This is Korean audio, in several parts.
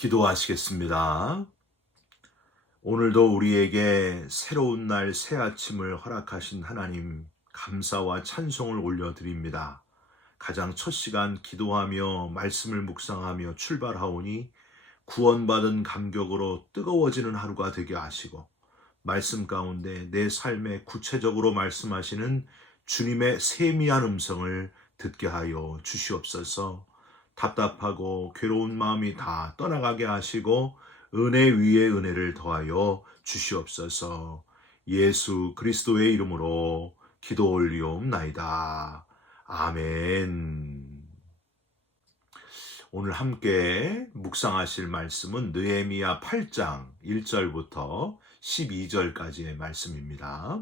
기도하시겠습니다. 오늘도 우리에게 새로운 날 새 아침을 허락하신 하나님 감사와 찬송을 올려드립니다. 가장 첫 시간 기도하며 말씀을 묵상하며 출발하오니 구원받은 감격으로 뜨거워지는 하루가 되게 하시고 말씀 가운데 내 삶에 구체적으로 말씀하시는 주님의 세미한 음성을 듣게 하여 주시옵소서. 답답하고 괴로운 마음이 다 떠나가게 하시고 은혜 위에 은혜를 더하여 주시옵소서. 예수 그리스도의 이름으로 기도 올리옵나이다. 아멘. 오늘 함께 묵상하실 말씀은 느헤미야 8장 1절부터 12절까지의 말씀입니다.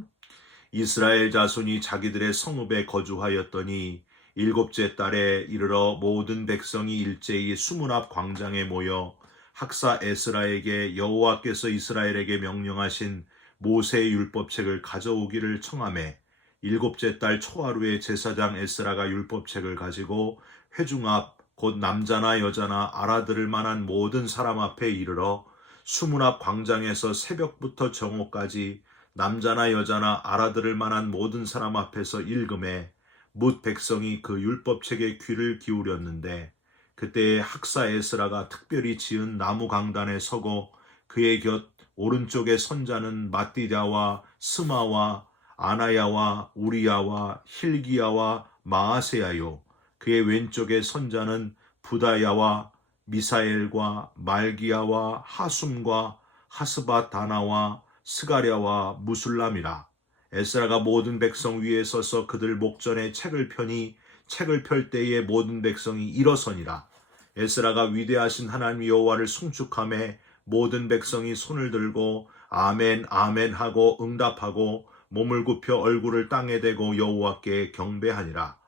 이스라엘 자손이 자기들의 성읍에 거주하였더니 일곱째 달에 이르러 모든 백성이 일제히 수문 앞 광장에 모여 학사 에스라에게 여호와께서 이스라엘에게 명령하신 모세의 율법책을 가져오기를 청하매 일곱째 달 초하루에 제사장 에스라가 율법책을 가지고 회중 앞 곧 남자나 여자나 알아들을 만한 모든 사람 앞에 이르러 수문 앞 광장에서 새벽부터 정오까지 남자나 여자나 알아들을 만한 모든 사람 앞에서 읽음에 뭇 백성이 그 율법책에 귀를 기울였는데 그때에 학사 에스라가 특별히 지은 나무 강단에 서고 그의 곁 오른쪽에 선자는 마띠다와 스마와 아나야와 우리야와 힐기야와 마아세야요 그의 왼쪽에 선자는 부다야와 미사엘과 말기야와 하숨과 하스바다나와 스가랴와 무술람이라. 에스라가 모든 백성 위에 서서 그들 목전에 책을 펴니 책을 펼 때에 모든 백성이 일어서니라. 에스라가 위대하신 하나님 여호와를 송축하매 모든 백성이 손을 들고 아멘 아멘 하고 응답하고 몸을 굽혀 얼굴을 땅에 대고 여호와께 경배하니라.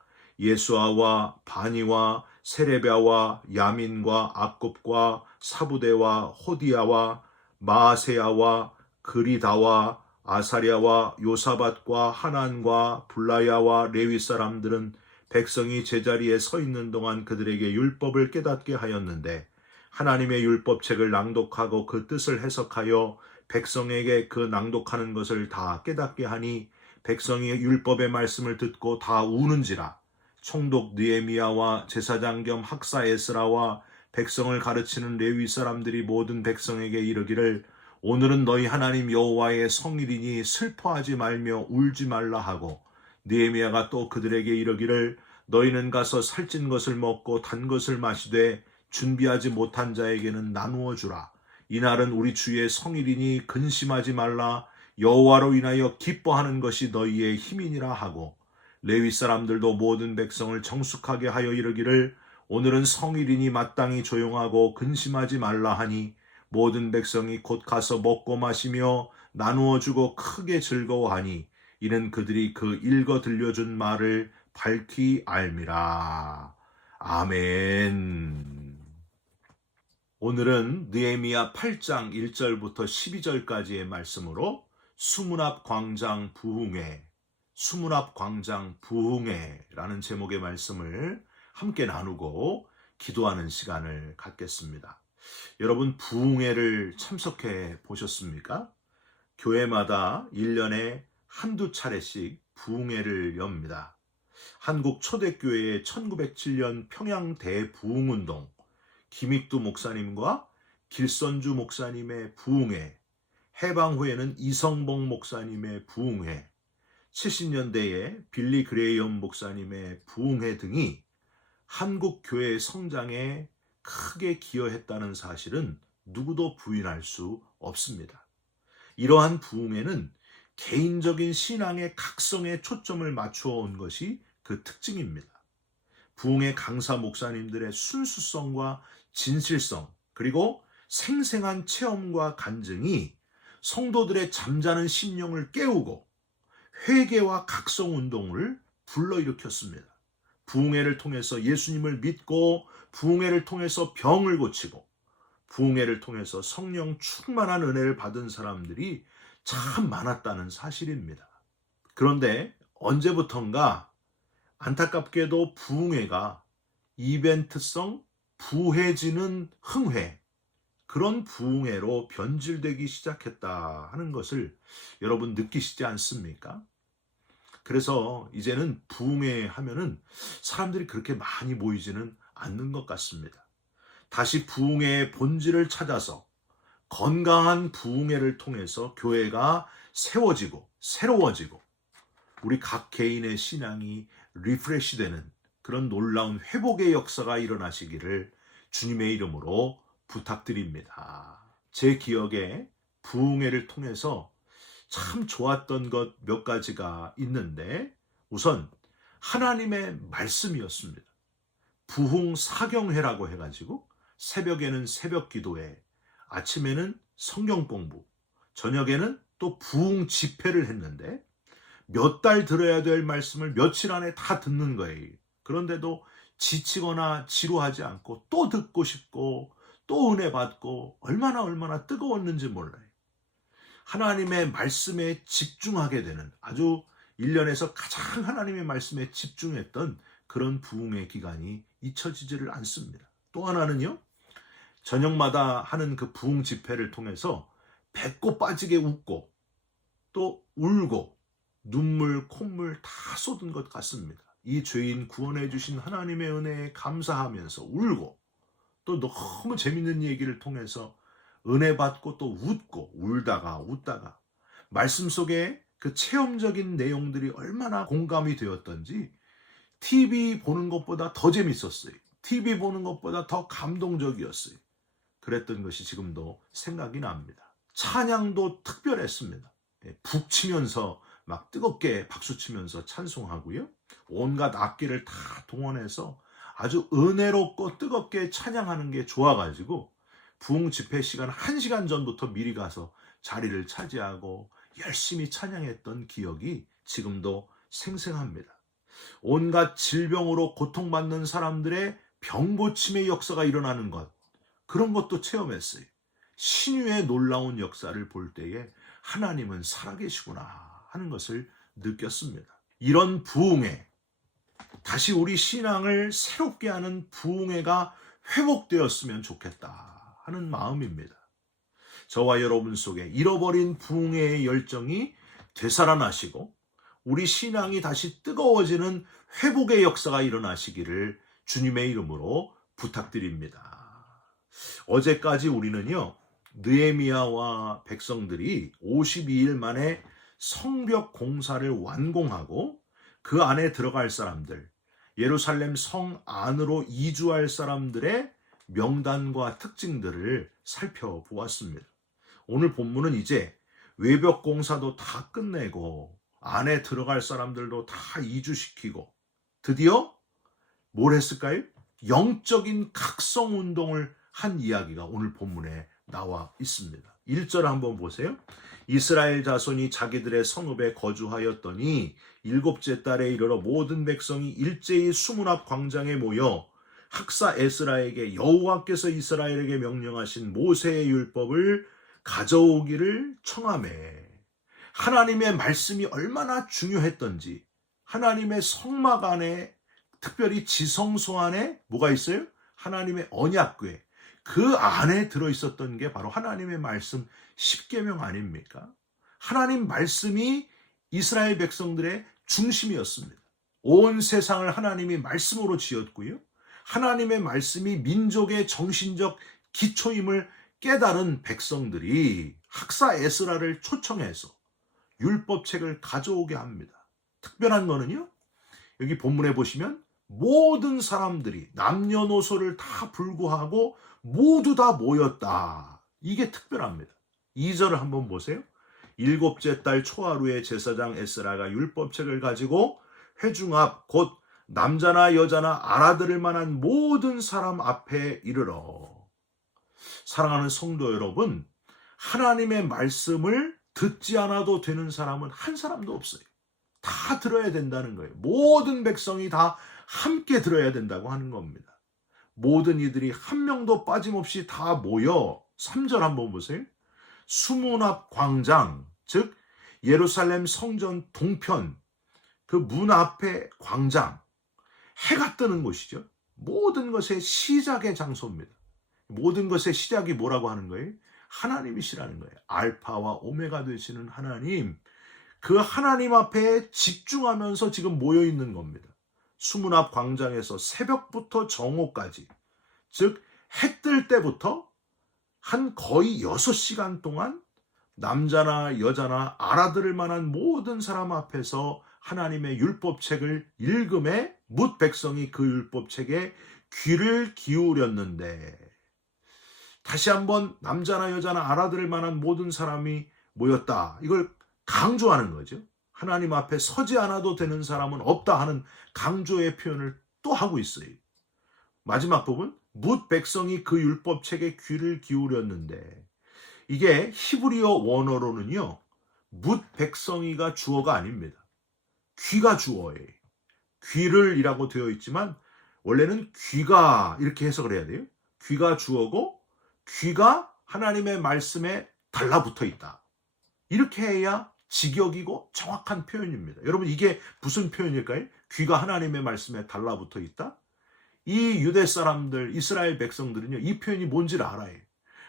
예수아와 바니와 세레비아와 야민과 악굽과 사부대와 호디야와 마아세야와 그리다와 아사랴와 요사밧과 하난과 블라야와 레위 사람들은 백성이 제자리에 서 있는 동안 그들에게 율법을 깨닫게 하였는데 하나님의 율법책을 낭독하고 그 뜻을 해석하여 백성에게 그 낭독하는 것을 다 깨닫게 하니 백성이 율법의 말씀을 듣고 다 우는지라. 총독 느헤미야와 제사장 겸 학사 에스라와 백성을 가르치는 레위 사람들이 모든 백성에게 이르기를 오늘은 너희 하나님 여호와의 성일이니 슬퍼하지 말며 울지 말라 하고 느헤미야가 또 그들에게 이르기를 너희는 가서 살찐 것을 먹고 단 것을 마시되 준비하지 못한 자에게는 나누어 주라. 이날은 우리 주의 성일이니 근심하지 말라. 여호와로 인하여 기뻐하는 것이 너희의 힘이니라 하고 레위 사람들도 모든 백성을 정숙하게 하여 이르기를 오늘은 성일이니 마땅히 조용하고 근심하지 말라 하니 모든 백성이 곧 가서 먹고 마시며 나누어 주고 크게 즐거워하니 이는 그들이 그 읽어 들려준 말을 밝히 알미라. 아멘. 오늘은 느헤미야 8장 1절부터 12절까지의 말씀으로 수문 앞 광장 부흥회라는 제목의 말씀을 함께 나누고 기도하는 시간을 갖겠습니다. 여러분 부흥회를 참석해 보셨습니까? 교회마다 1년에 한두 차례씩 부흥회를 엽니다. 한국 초대교회의 1907년 평양 대부흥운동, 김익두 목사님과 길선주 목사님의 부흥회, 해방후에는 이성봉 목사님의 부흥회, 70년대에 빌리 그레이엄 목사님의 부흥회 등이 한국 교회의 성장에 크게 기여했다는 사실은 누구도 부인할 수 없습니다. 이러한 부흥회는 개인적인 신앙의 각성에 초점을 맞추어 온 것이 그 특징입니다. 부흥회 강사 목사님들의 순수성과 진실성 그리고 생생한 체험과 간증이 성도들의 잠자는 심령을 깨우고 회개와 각성운동을 불러일으켰습니다. 부흥회를 통해서 예수님을 믿고 부흥회를 통해서 병을 고치고 부흥회를 통해서 성령 충만한 은혜를 받은 사람들이 참 많았다는 사실입니다. 그런데 언제부턴가 안타깝게도 부흥회가 이벤트성 부해지는 흥회, 그런 부흥회로 변질되기 시작했다 하는 것을 여러분 느끼시지 않습니까? 그래서 이제는 부흥회 하면은 사람들이 그렇게 많이 모이지는 않는 것 같습니다. 다시 부흥회의 본질을 찾아서 건강한 부흥회를 통해서 교회가 세워지고 새로워지고 우리 각 개인의 신앙이 리프레시되는 그런 놀라운 회복의 역사가 일어나시기를 주님의 이름으로 부탁드립니다. 제 기억에 부흥회를 통해서 참 좋았던 것 몇 가지가 있는데 우선 하나님의 말씀이었습니다. 부흥 사경회라고 해가지고 새벽에는 새벽 기도회, 아침에는 성경 공부, 저녁에는 또 부흥 집회를 했는데 몇 달 들어야 될 말씀을 며칠 안에 다 듣는 거예요. 그런데도 지치거나 지루하지 않고 또 듣고 싶고 또 은혜 받고 얼마나 뜨거웠는지 몰라요. 하나님의 말씀에 집중하게 되는 아주 1년에서 가장 하나님의 말씀에 집중했던 그런 부흥의 기간이 잊혀지지를 않습니다. 또 하나는요. 저녁마다 하는 그 부흥 집회를 통해서 배꼽 빠지게 웃고 또 울고 눈물, 콧물 다 쏟은 것 같습니다. 이 죄인 구원해 주신 하나님의 은혜에 감사하면서 울고 또 너무 재밌는 얘기를 통해서 은혜 받고 또 웃고 울다가 웃다가 말씀 속에 그 체험적인 내용들이 얼마나 공감이 되었던지 TV 보는 것보다 더 재밌었어요. TV 보는 것보다 더 감동적이었어요. 그랬던 것이 지금도 생각이 납니다. 찬양도 특별했습니다. 북치면서 막 뜨겁게 박수치면서 찬송하고요. 온갖 악기를 다 동원해서 아주 은혜롭고 뜨겁게 찬양하는 게 좋아가지고 부흥 집회 시간 1시간 전부터 미리 가서 자리를 차지하고 열심히 찬양했던 기억이 지금도 생생합니다. 온갖 질병으로 고통받는 사람들의 병고침의 역사가 일어나는 것, 그런 것도 체험했어요. 신유의 놀라운 역사를 볼 때에 하나님은 살아계시구나 하는 것을 느꼈습니다. 이런 부흥회, 다시 우리 신앙을 새롭게 하는 부흥회가 회복되었으면 좋겠다 하는 마음입니다. 저와 여러분 속에 잃어버린 부흥회의 열정이 되살아나시고 우리 신앙이 다시 뜨거워지는 회복의 역사가 일어나시기를 주님의 이름으로 부탁드립니다. 어제까지 우리는요, 느헤미야와 백성들이 52일 만에 성벽 공사를 완공하고 그 안에 들어갈 사람들, 예루살렘 성 안으로 이주할 사람들의 명단과 특징들을 살펴보았습니다. 오늘 본문은 이제 외벽 공사도 다 끝내고 안에 들어갈 사람들도 다 이주시키고 드디어 뭘 했을까요? 영적인 각성 운동을 한 이야기가 오늘 본문에 나와 있습니다. 1절 한번 보세요. 이스라엘 자손이 자기들의 성읍에 거주하였더니 7째 달에 이르러 모든 백성이 일제히 수문 앞 광장에 모여 학사 에스라에게 여호와께서 이스라엘에게 명령하신 모세의 율법을 가져오기를 청하매, 하나님의 말씀이 얼마나 중요했던지, 하나님의 성막 안에, 특별히 지성소 안에 뭐가 있어요? 하나님의 언약궤, 그 안에 들어있었던 게 바로 하나님의 말씀 10계명 아닙니까? 하나님 말씀이 이스라엘 백성들의 중심이었습니다. 온 세상을 하나님이 말씀으로 지었고요. 하나님의 말씀이 민족의 정신적 기초임을 깨달은 백성들이 학사 에스라를 초청해서 율법책을 가져오게 합니다. 특별한 거는요, 여기 본문에 보시면 모든 사람들이 남녀노소를 다 불구하고 모두 다 모였다. 이게 특별합니다. 2절을 한번 보세요. 7째 달 초하루에 제사장 에스라가 율법책을 가지고 회중 앞 곧 남자나 여자나 알아들을 만한 모든 사람 앞에 이르러. 사랑하는 성도 여러분, 하나님의 말씀을 듣지 않아도 되는 사람은 한 사람도 없어요. 다 들어야 된다는 거예요. 모든 백성이 다 함께 들어야 된다고 하는 겁니다. 모든 이들이 한 명도 빠짐없이 다 모여 3절 한번 보세요. 수문 앞 광장, 즉 예루살렘 성전 동편, 그 문 앞에 광장, 해가 뜨는 곳이죠. 모든 것의 시작의 장소입니다. 모든 것의 시작이 뭐라고 하는 거예요? 하나님이시라는 거예요. 알파와 오메가 되시는 하나님, 그 하나님 앞에 집중하면서 지금 모여 있는 겁니다. 수문 앞 광장에서 새벽부터 정오까지, 즉 해 뜰 때부터 한 거의 6시간 동안 남자나 여자나 알아들을 만한 모든 사람 앞에서 하나님의 율법책을 읽음에 뭇 백성이 그 율법책에 귀를 기울였는데, 다시 한번 남자나 여자나 알아들을 만한 모든 사람이 모였다. 이걸 강조하는 거죠. 하나님 앞에 서지 않아도 되는 사람은 없다 하는 강조의 표현을 또 하고 있어요. 마지막 부분, 뭇 백성이 그 율법책에 귀를 기울였는데, 이게 히브리어 원어로는요, 뭇 백성이가 주어가 아닙니다. 귀가 주어예요. 귀를 이라고 되어 있지만 원래는 귀가 이렇게 해석을 해야 돼요. 귀가 주어고 귀가 하나님의 말씀에 달라붙어 있다. 이렇게 해야 직역이고 정확한 표현입니다. 여러분, 이게 무슨 표현일까요? 귀가 하나님의 말씀에 달라붙어 있다? 이 유대 사람들, 이스라엘 백성들은요, 이 표현이 뭔지를 알아요.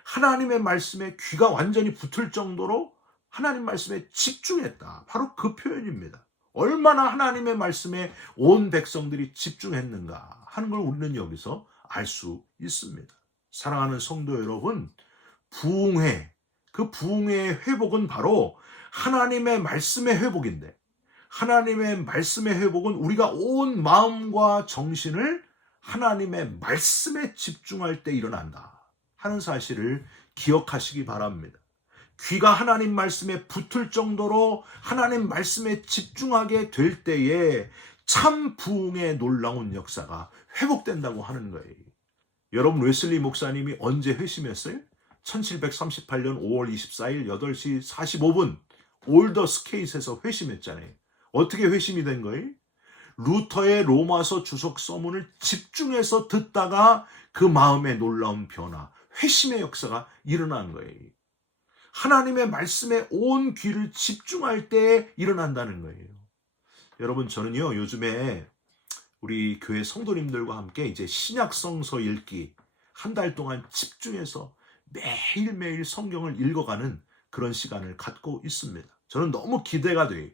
하나님의 말씀에 귀가 완전히 붙을 정도로 하나님 말씀에 집중했다. 바로 그 표현입니다. 얼마나 하나님의 말씀에 온 백성들이 집중했는가 하는 걸 우리는 여기서 알 수 있습니다. 사랑하는 성도 여러분, 부흥회, 그 부흥회의 회복은 바로 하나님의 말씀의 회복인데, 하나님의 말씀의 회복은 우리가 온 마음과 정신을 하나님의 말씀에 집중할 때 일어난다 하는 사실을 기억하시기 바랍니다. 귀가 하나님 말씀에 붙을 정도로 하나님 말씀에 집중하게 될 때에 참 부흥의 놀라운 역사가 회복된다고 하는 거예요. 여러분, 웨슬리 목사님이 언제 회심했어요? 1738년 5월 24일 8시 45분 올더 스케이트에서 회심했잖아요. 어떻게 회심이 된 거예요? 루터의 로마서 주석 서문을 집중해서 듣다가 그 마음의 놀라운 변화, 회심의 역사가 일어난 거예요. 하나님의 말씀에 온 귀를 집중할 때 일어난다는 거예요. 여러분, 저는요, 요즘에 우리 교회 성도님들과 함께 이제 신약 성서 읽기 한 달 동안 집중해서 매일매일 성경을 읽어가는 그런 시간을 갖고 있습니다. 저는 너무 기대가 돼요.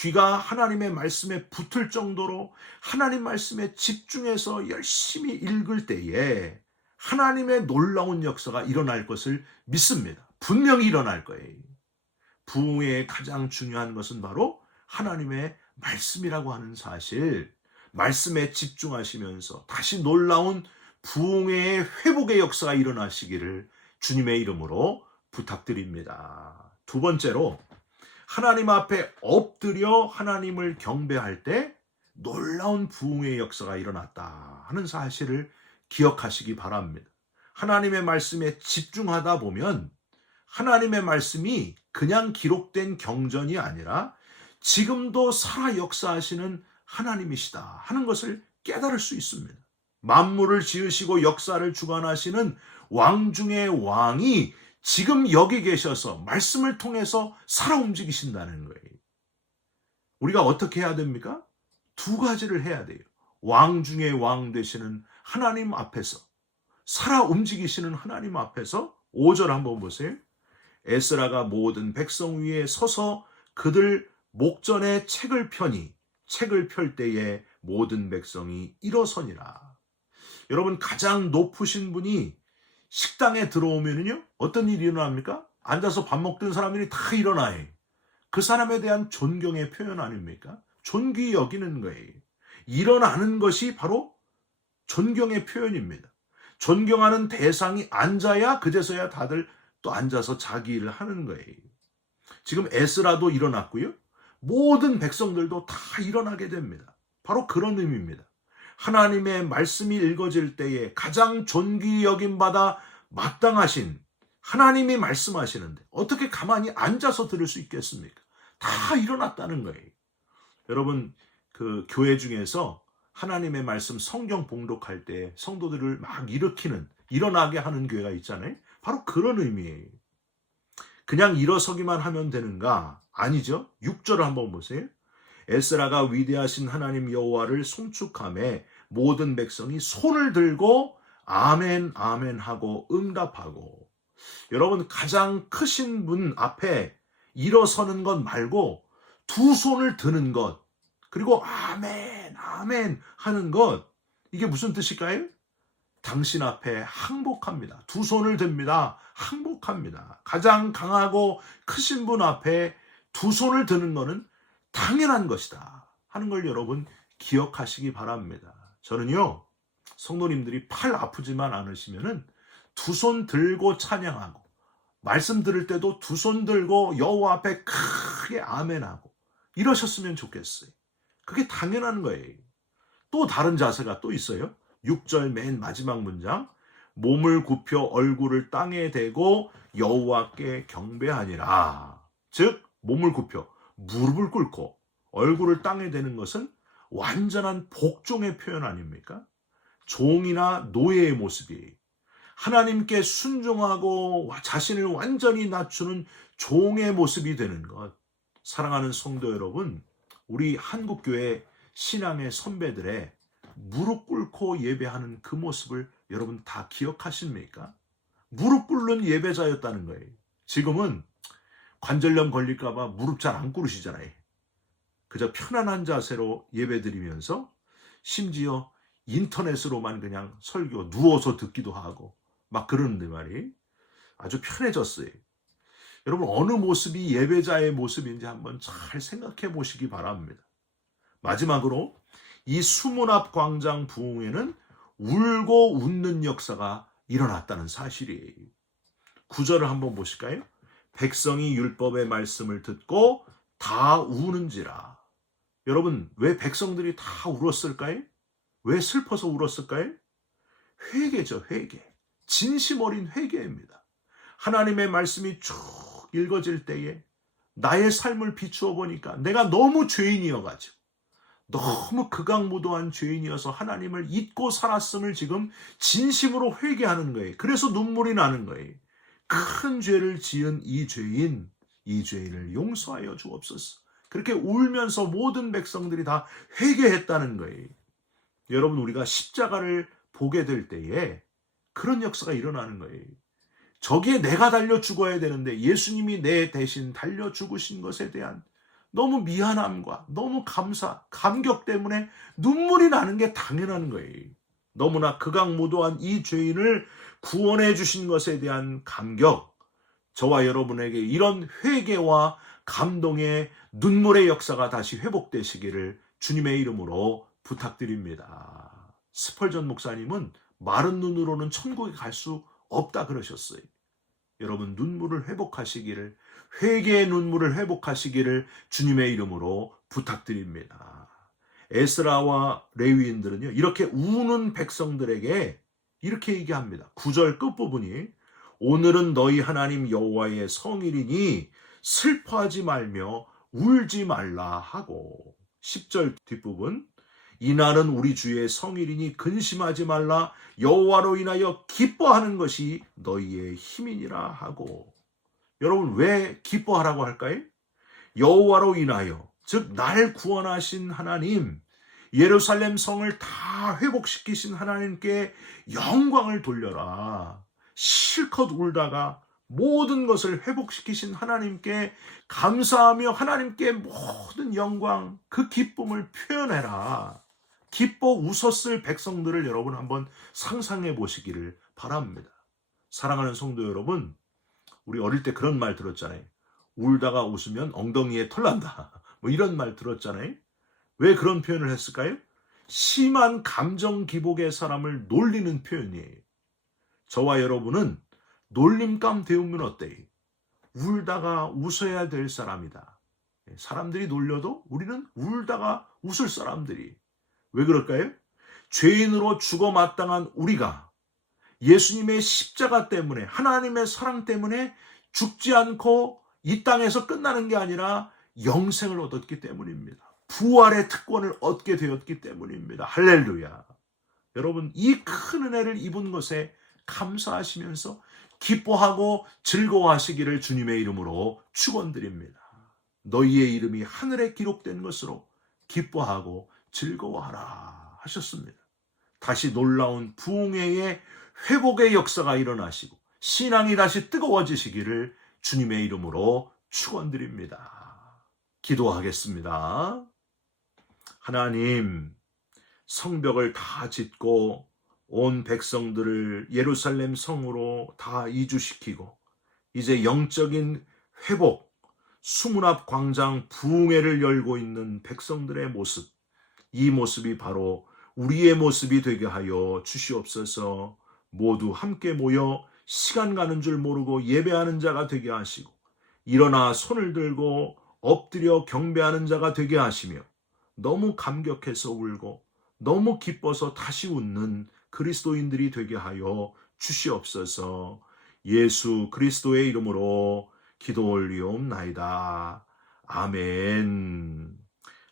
귀가 하나님의 말씀에 붙을 정도로 하나님 말씀에 집중해서 열심히 읽을 때에 하나님의 놀라운 역사가 일어날 것을 믿습니다. 분명히 일어날 거예요. 부흥회의 가장 중요한 것은 바로 하나님의 말씀이라고 하는 사실, 말씀에 집중하시면서 다시 놀라운 부흥회의 회복의 역사가 일어나시기를 주님의 이름으로 부탁드립니다. 두 번째로, 하나님 앞에 엎드려 하나님을 경배할 때 놀라운 부흥의 역사가 일어났다 하는 사실을 기억하시기 바랍니다. 하나님의 말씀에 집중하다 보면 하나님의 말씀이 그냥 기록된 경전이 아니라 지금도 살아 역사하시는 하나님이시다 하는 것을 깨달을 수 있습니다. 만물을 지으시고 역사를 주관하시는 왕 중의 왕이 지금 여기 계셔서 말씀을 통해서 살아 움직이신다는 거예요. 우리가 어떻게 해야 됩니까? 두 가지를 해야 돼요. 왕 중의 왕 되시는 하나님 앞에서, 살아 움직이시는 하나님 앞에서 5절 한번 보세요. 에스라가 모든 백성 위에 서서 그들 목전에 책을 펴니 책을 펼 때에 모든 백성이 일어서니라. 여러분, 가장 높으신 분이 식당에 들어오면요, 어떤 일이 일어납니까? 앉아서 밥 먹던 사람들이 다 일어나요. 그 사람에 대한 존경의 표현 아닙니까? 존귀 여기는 거예요. 일어나는 것이 바로 존경의 표현입니다. 존경하는 대상이 앉아야 그제서야 다들 또 앉아서 자기 일을 하는 거예요. 지금 에스라도 일어났고요, 모든 백성들도 다 일어나게 됩니다. 바로 그런 의미입니다. 하나님의 말씀이 읽어질 때에 가장 존귀 여김받아 마땅하신 하나님이 말씀하시는데 어떻게 가만히 앉아서 들을 수 있겠습니까? 다 일어났다는 거예요. 여러분, 그 교회 중에서 하나님의 말씀 성경 봉독할 때 성도들을 막 일어나게 하는 교회가 있잖아요. 바로 그런 의미예요. 그냥 일어서기만 하면 되는가? 아니죠. 6절을 한번 보세요. 에스라가 위대하신 하나님 여호와를 송축하며 모든 백성이 손을 들고 아멘, 아멘 하고 응답하고, 여러분 가장 크신 분 앞에 일어서는 것 말고 두 손을 드는 것, 그리고 아멘, 아멘 하는 것, 이게 무슨 뜻일까요? 당신 앞에 항복합니다. 두 손을 듭니다. 항복합니다. 가장 강하고 크신 분 앞에 두 손을 드는 것은 당연한 것이다 하는 걸 여러분 기억하시기 바랍니다. 저는요, 성도님들이 팔 아프지만 않으시면은 두 손 들고 찬양하고, 말씀 들을 때도 두 손 들고 여호와 앞에 크게 아멘하고 이러셨으면 좋겠어요. 그게 당연한 거예요. 또 다른 자세가 또 있어요. 6절 맨 마지막 문장, 몸을 굽혀 얼굴을 땅에 대고 여호와께 경배하니라. 즉 몸을 굽혀 무릎을 꿇고 얼굴을 땅에 대는 것은 완전한 복종의 표현 아닙니까? 종이나 노예의 모습이 하나님께 순종하고 자신을 완전히 낮추는 종의 모습이 되는 것. 사랑하는 성도 여러분, 우리 한국교회 신앙의 선배들의 무릎 꿇고 예배하는 그 모습을 여러분 다 기억하십니까? 무릎 꿇는 예배자였다는 거예요. 지금은 관절염 걸릴까 봐 무릎 잘 안 꿇으시잖아요. 그저 편안한 자세로 예배드리면서 심지어 인터넷으로만 그냥 설교 누워서 듣기도 하고 막 그러는데 말이 아주 편해졌어요. 여러분 어느 모습이 예배자의 모습인지 한번 잘 생각해 보시기 바랍니다. 마지막으로 이 수문앞 광장 부흥회는 울고 웃는 역사가 일어났다는 사실이에요. 9절을 한번 보실까요? 백성이 율법의 말씀을 듣고 다 우는지라. 여러분 왜 백성들이 다 울었을까요? 왜 슬퍼서 울었을까요? 회개죠, 회개. 진심 어린 회개입니다. 하나님의 말씀이 쭉 읽어질 때에 나의 삶을 비추어 보니까 내가 너무 죄인이어가지고, 너무 극악무도한 죄인이어서 하나님을 잊고 살았음을 지금 진심으로 회개하는 거예요. 그래서 눈물이 나는 거예요. 큰 죄를 지은 이 죄인을 용서하여 주옵소서. 그렇게 울면서 모든 백성들이 다 회개했다는 거예요. 여러분 우리가 십자가를 보게 될 때에 그런 역사가 일어나는 거예요. 저기에 내가 달려 죽어야 되는데 예수님이 내 대신 달려 죽으신 것에 대한 너무 미안함과 너무 감격 때문에 눈물이 나는 게 당연한 거예요. 너무나 극악무도한 이 죄인을 구원해 주신 것에 대한 감격, 저와 여러분에게 이런 회개와 감동의 눈물의 역사가 다시 회복되시기를 주님의 이름으로 부탁드립니다. 스펄전 목사님은 마른 눈으로는 천국에 갈 수 없다 그러셨어요. 여러분 눈물을 회복하시기를, 회개의 눈물을 회복하시기를 주님의 이름으로 부탁드립니다. 에스라와 레위인들은요, 이렇게 우는 백성들에게 이렇게 얘기합니다. 9절 끝부분이 오늘은 너희 하나님 여호와의 성일이니 슬퍼하지 말며 울지 말라 하고, 10절 뒷부분 이날은 우리 주의 성일이니 근심하지 말라 여호와로 인하여 기뻐하는 것이 너희의 힘이니라 하고. 여러분 왜 기뻐하라고 할까요? 여호와로 인하여, 즉 날 구원하신 하나님, 예루살렘 성을 다 회복시키신 하나님께 영광을 돌려라. 실컷 울다가 모든 것을 회복시키신 하나님께 감사하며 하나님께 모든 영광, 그 기쁨을 표현해라. 기뻐 웃었을 백성들을 여러분 한번 상상해 보시기를 바랍니다. 사랑하는 성도 여러분, 우리 어릴 때 그런 말 들었잖아요. 울다가 웃으면 엉덩이에 털 난다. 뭐 이런 말 들었잖아요. 왜 그런 표현을 했을까요? 심한 감정 기복의 사람을 놀리는 표현이에요. 저와 여러분은 놀림감 배우면 어때요? 울다가 웃어야 될 사람이다. 사람들이 놀려도 우리는 울다가 웃을 사람들이. 왜 그럴까요? 죄인으로 죽어 마땅한 우리가 예수님의 십자가 때문에, 하나님의 사랑 때문에 죽지 않고 이 땅에서 끝나는 게 아니라 영생을 얻었기 때문입니다. 부활의 특권을 얻게 되었기 때문입니다. 할렐루야. 여러분 이 큰 은혜를 입은 것에 감사하시면서 기뻐하고 즐거워하시기를 주님의 이름으로 축원드립니다. 너희의 이름이 하늘에 기록된 것으로 기뻐하고 즐거워하라 하셨습니다. 다시 놀라운 부흥회의 회복의 역사가 일어나시고 신앙이 다시 뜨거워지시기를 주님의 이름으로 축원드립니다. 기도하겠습니다. 하나님, 성벽을 다 짓고 온 백성들을 예루살렘 성으로 다 이주시키고 이제 영적인 회복, 수문앞 광장 부흥회를 열고 있는 백성들의 모습, 이 모습이 바로 우리의 모습이 되게 하여 주시옵소서. 모두 함께 모여 시간 가는 줄 모르고 예배하는 자가 되게 하시고 일어나 손을 들고 엎드려 경배하는 자가 되게 하시며 너무 감격해서 울고 너무 기뻐서 다시 웃는 그리스도인들이 되게 하여 주시옵소서. 예수 그리스도의 이름으로 기도 올리옵나이다. 아멘.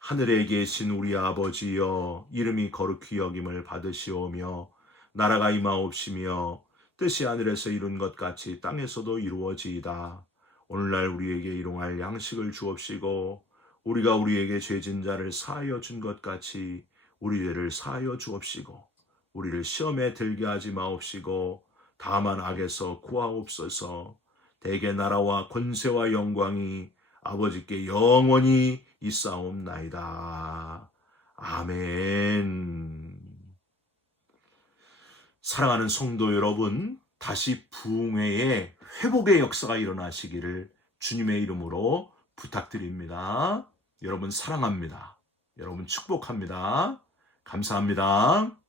하늘에 계신 우리 아버지여, 이름이 거룩히 여김을 받으시오며 나라가 임하옵시며 뜻이 하늘에서 이룬 것 같이 땅에서도 이루어지이다. 오늘날 우리에게 일용할 양식을 주옵시고 우리가 우리에게 죄진 자를 사하여 준 것 같이 우리 죄를 사하여 주옵시고 우리를 시험에 들게 하지 마옵시고 다만 악에서 구하옵소서. 대개 나라와 권세와 영광이 아버지께 영원히 있사옵나이다. 아멘. 사랑하는 성도 여러분, 다시 부흥회의 회복의 역사가 일어나시기를 주님의 이름으로 부탁드립니다. 여러분 사랑합니다. 여러분 축복합니다. 감사합니다.